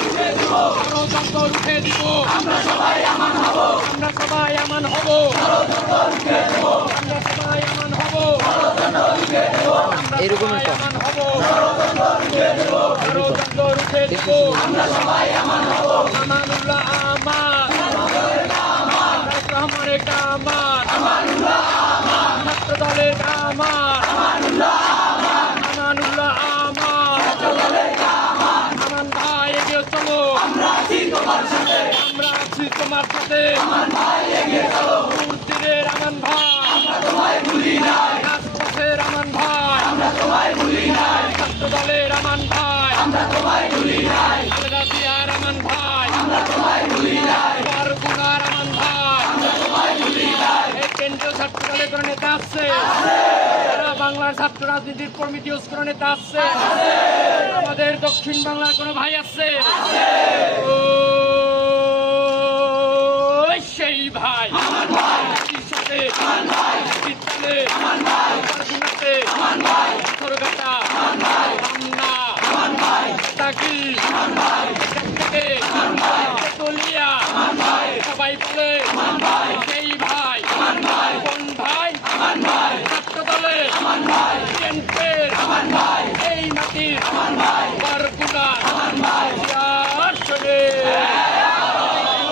ষড়যন্ত্র রুখে দিব। আমরা সবাই আমান হব। আমরা সবাই আমান হব। আমরা সবাই আমান হব। এরকম আমান হব। ষড়যন্ত্র রুখে দিব। আমরা সবাই আমান হব। আমানুল্লাহ আমান। রহমানের কামান। ছাত্র দলের কামান। আমানুল্লাহ আমান। আমান ভাই এগিয়ে চলো। আমরা আছি তোমার সাথে। মূর্তিদের আমান ভাই। রাজপথের আমান ভাই। ছাত্র দলের আমান ভাই। খালেদা জিয়ার আমান ভাই। বরগুনার আমান ভাই। এই কেন্দ্রীয় ছাত্র দলের কোনো নেতা আছে? সারা বাংলার ছাত্র রাজনীতির কর্মীটিউজ কোনো নেতা আছে? আমাদের দক্ষিণ বাংলার কোনো ভাই আছে? ওই সেই ভাই সাথে শীতকালে বরগুনাতে পাথরঘাটা রামনা টাকি এখান থেকে তেতুলিয়া সবাই বলে